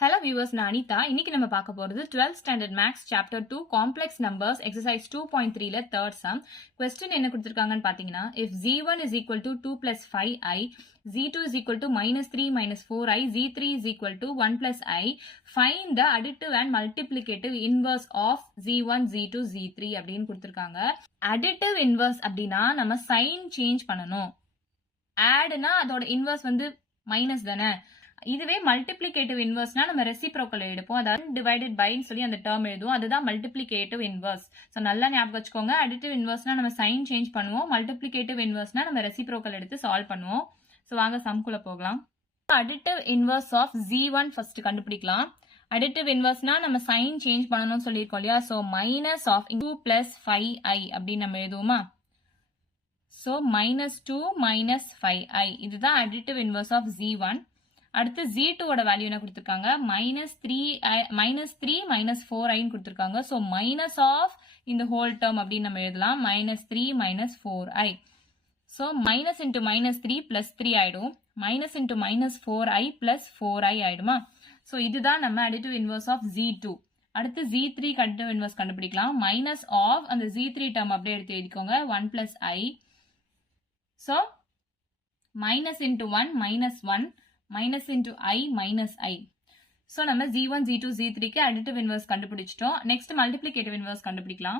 Hello viewers, நான் அனிதா. இன்னைக்கு நம்ம பார்க்க போறது 12th standard maths chapter 2 complex numbers exercise 2.3 ல third sum. Question என்ன கொடுத்திருக்காங்கன்னு பாத்தீங்கன்னா, if z1 is equal to 2 plus 5i, z2 is equal to minus 3 minus 4i, z3 is equal to 1 plus i, find the additive and multiplicative inverse of z1, z2, z3 அப்படின்னு கொடுத்திருக்காங்க. additive inverse அப்படின்னா நம்ம sign change பண்ணணும். addனா அதோட inverse வந்து minus தானே. இதுவே multiplicative இன்வர்ஸ்னா நம்ம ரெசிப்ரோக்கல் எடுப்போம். அதாவது டிவைடட் பைன்னு சொல்லி அந்த டேர்ம் எழுதுவோம். அதுதான் மல்டிப்ளிகேட்டிவ் இன்வர்ஸ். ஸோ நல்லா ஞாபகம் வச்சுக்கோங்க. அடிட்டிவ் இன்வர்ஸ்னா நம்ம சைன் சேஞ்ச் பண்ணுவோம். மல்டிப்ளிகேட்டிவ் இன்வர்ஸ்னா நம்ம ரெசிப்ரோக்கல் எடுத்து சால்வ் பண்ணுவோம். ஸோ வாங்க சம்குள்ள போகலாம். Additive inverse of z1 first கண்டுபிடிக்கலாம். அடிட்டிவ் இன்வர்ஸ்னா நம்ம சைன் சேஞ்ச் பண்ணணும்னு சொல்லியிருக்கோம் இல்லையா. So minus of 2 plus 5i அப்படின்னு நம்ம எழுதுவோமா. ஸோ -2 - 5i இதுதான் அடிட்டிவ் இன்வர்ஸ் ஆஃப் z1. அடுத்து z2 ஓட வேல்யூ என்ன கொடுத்திருக்காங்க, -3 - 4i கொடுத்திருக்காங்க. சோ மைனஸ் ஆஃப் இந்த ஹோல் டேர்ம் அப்படின்னு நம்ம எழுதலாம். -3 - 4i. சோ மைனஸ் இன்டு -3 +3 ஆயிடும். மைனஸ் இன்டு -4i +4i ஆயிடுமா. சோ இதுதான் நம்ம அடிட்டிவ் இன்வர்ஸ் ஆஃப் z2. அடுத்து z3 அடிட்டிவ் இன்வர்ஸ் கண்டுபிடிக்கலாம். மைனஸ் ஆஃப் அந்த z3 டேர்ம் அப்படியே எடுத்து எழுதிக்கோங்க, 1 + i. So minus into 1 -1 minus into I minus I. So நம்ம z1, z2, z3க்கு additive inverse கண்டுபிடிச்சிட்டோம். Next multiplicative inverse கண்டுபிடிக்கலாம்.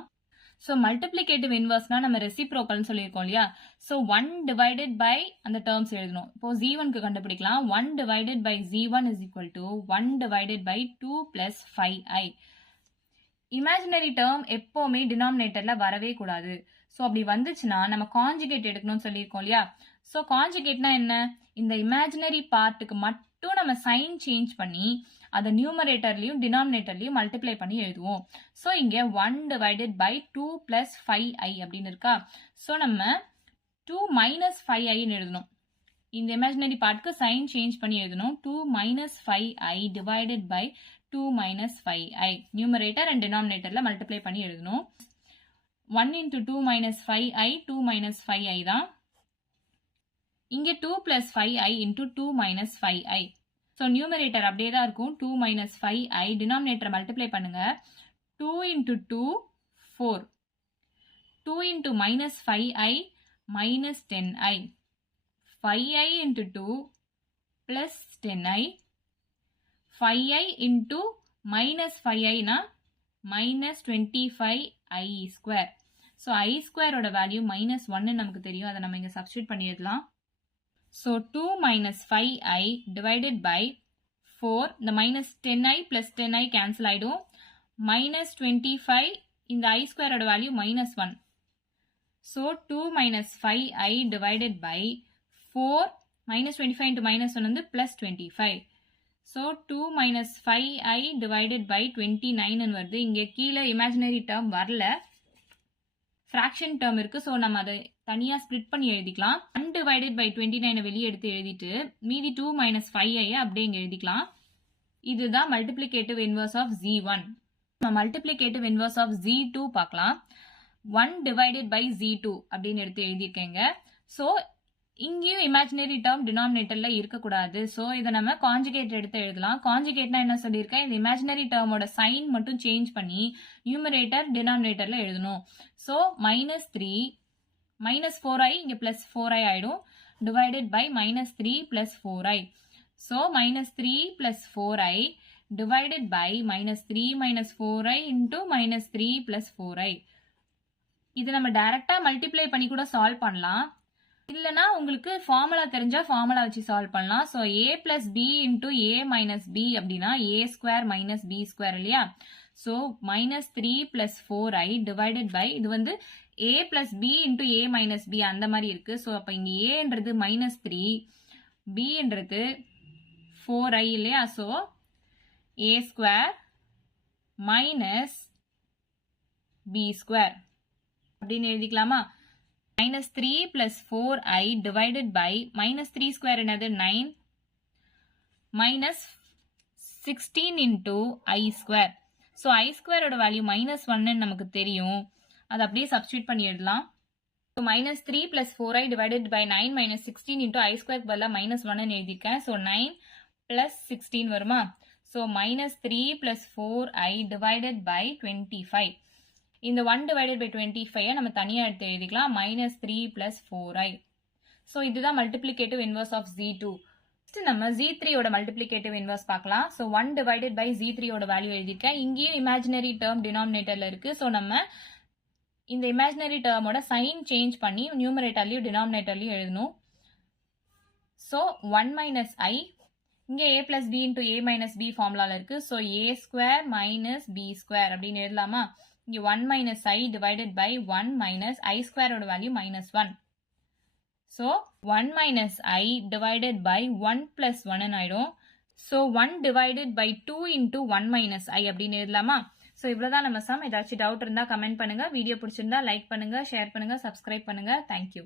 So multiplicative inverseனா நம்ம reciprocal சொல்லியிருக்கோம் இல்லையா. So 1 divided by அந்த terms எழுதணும். இப்போ z1க்கு கண்டுபிடிக்கலாம். 1 divided by z1 is equal to 1 divided by 2 plus 5i. Imaginary term எப்பவுமே denominatorல வரவே கூடாது. So அப்படி வந்துச்சுன்னா நம்ம காஞ்சுகேட் எடுக்கணும்னு சொல்லியிருக்கோம் இல்லையா. ஸோ காஞ்சுகேட்னா என்ன, இந்த இமேஜினரி பார்ட்டுக்கு மட்டும் நம்ம சைன் சேஞ்ச் பண்ணி அதை நியூமரேட்டர்லையும் டினாமினேட்டர்லையும் மல்டிப்ளை பண்ணி எழுதுவோம். ஸோ இங்கே 1 divided by 2 plus 5i அப்படின்னு இருக்கா. ஸோ நம்ம 2 - 5iன்னு எழுதணும். இந்த இமேஜினரி பார்ட்டுக்கு சைன் சேஞ்ச் பண்ணி எழுதணும். 2 - 5i divided by 2 - 5i. Numerator and டினாமினேட்டர்ல மல்டிப்ளை பண்ணி எழுதணும். 1 into 2 - 5i 2 - 5i தான். இங்கே 2 plus 5i into 2 minus 5i. So numerator அப்படியே தான் இருக்கும். 2 minus 5i டினாமினேட்டர் மல்டிப்ளை பண்ணுங்க. 2 into 2 4. 2 into minus 5i minus 10i. 5i into 2 plus 10i. 5i into minus 5i na minus 25i square. So i square ஓட value -1 நமக்கு தெரியும். அதை நம்ம இங்கே சப்ஸ்டியூட் பண்ணிடலாம். So 2 minus 5i divided by 4, the minus 10i plus 10i cancel ஆயிடும். minus 25, இந்த i square ஓட value -1. So 2 minus 5i divided by 4, minus 25 into -1 வந்து plus 25. So 2 minus 5i divided by 29 வருது. இங்கே கீழே imaginary term வரல, fraction term இருக்கு. So நம்ம அதை தனியா ஸ்பிளிட் பண்ணி எழுதிக்கலாம். 1 divided by 29 வெளியே எடுத்து எழுதிட்டு மீதி 2 minus 5i அப்படியே இங்க எழுதிக்கலாம். இதுதான் மல்டிப்ளிகேட்டிவ் இன்வர்ஸ் ஆஃப் z1. நம்ம மல்டிப்ளிகேட்டிவ் இன்வர்ஸ் ஆஃப் z2 பார்க்கலாம். 1 divided by z2 அப்படின்னு எடுத்து எழுதியிருக்கேங்க. ஸோ இங்கேயும் இமேஜினரி டேர்ம் டினாமினேட்டர்ல இருக்கக்கூடாது. ஸோ இதை நம்ம காஞ்சுகேட் எடுத்து எழுதலாம். காஞ்சுகேட்னா என்ன சொல்லியிருக்கேன், இந்த இமேஜினரி டேர்மோட சைன் மட்டும் சேஞ்ச் பண்ணி நியூமரேட்டர் டினாமினேட்டர்ல எழுதணும். ஸோ -3 -4i இங்க +4i ஆயிடும். Divided by -3 +4i. So -3 +4i divided by -3 - 4i into -3 +4i. இது நம்ம டைரக்டா மல்டிப்ளை பண்ணி கூட சால்வ் பண்ணலாம். இல்லைனா உங்களுக்கு ஃபார்முலா தெரிஞ்சா ஃபார்முலா வச்சு சால்வ் பண்ணலாம். So a plus b into a minus b அப்படின்னா a² - b² இல்லையா. ஸோ -3 + 4i டிவைடட் பை இது வந்து a plus b into a minus b அந்த மாதிரி இருக்கு. ஸோ அப்போ இங்கே ஏன்றது -3, bன்றது 4i இல்லையா. ஸோ a² - b² அப்படின்னு எழுதிக்கலாமா. -3 + 4i divided by -3² என்னது 9 -16 into i². ஸோ i² ஓட வேல்யூ -1 நமக்கு தெரியும். அது அப்படியே சப்ஸ்டியூட் பண்ணி எழுதலாம். -3 + 4i divided by 9 - 16 into i² பதிலாக -1 எழுதியிருக்கேன். ஸோ 9 + 16 வருமா. So -3 + 4i divided by 25. இந்த 1 divided by 25 நம்ம தனியா எடுத்து எழுதிக்கலாம். -3 + 4i. ஸோ இதுதான் multiplicative inverse of Z2. Next நம்ம Z3 ஓட மல்டிப்ளிகேட்டிவ் இன்வர்ஸ் பார்க்கலாம். ஸோ 1 divided by Z3 ஓட வேல்யூ எழுதிருக்கேன். இங்கேயும் இமேஜினரி டேர்ம் டினாமினேட்டர்ல இருக்கு. ஸோ நம்ம இந்த இமேஜினரி டேர்மோட சைன் சேஞ்ச் பண்ணி நியூமரேட்டர்லயும் டினாமினேட்டர்லயும் எழுதணும். ஸோ 1 - i இங்கே a + b × a - b ஃபார்முலால இருக்கு. ஸோ a² - b² அப்படின்னு எழுதலாமா? இங்கே 1 - i divided by 1 - i² ஓட value -1. So 1 - i divided by 1 + 1 ஆயிடும். ஸோ 1 divided by 2 × 1 - i அப்படின்னு எழுதலாமா? ஸோ இவ்வளோதான் நம்ம சம். ஏதாச்சும் டவுட் இருந்தால் கமெண்ட் பண்ணுங்க. வீடியோ பிடிச்சிருந்தா லைக் பண்ணுங்க, ஷேர் பண்ணுங்க, சப்ஸ்கிரைப் பண்ணுங்க. தேங்க்யூ.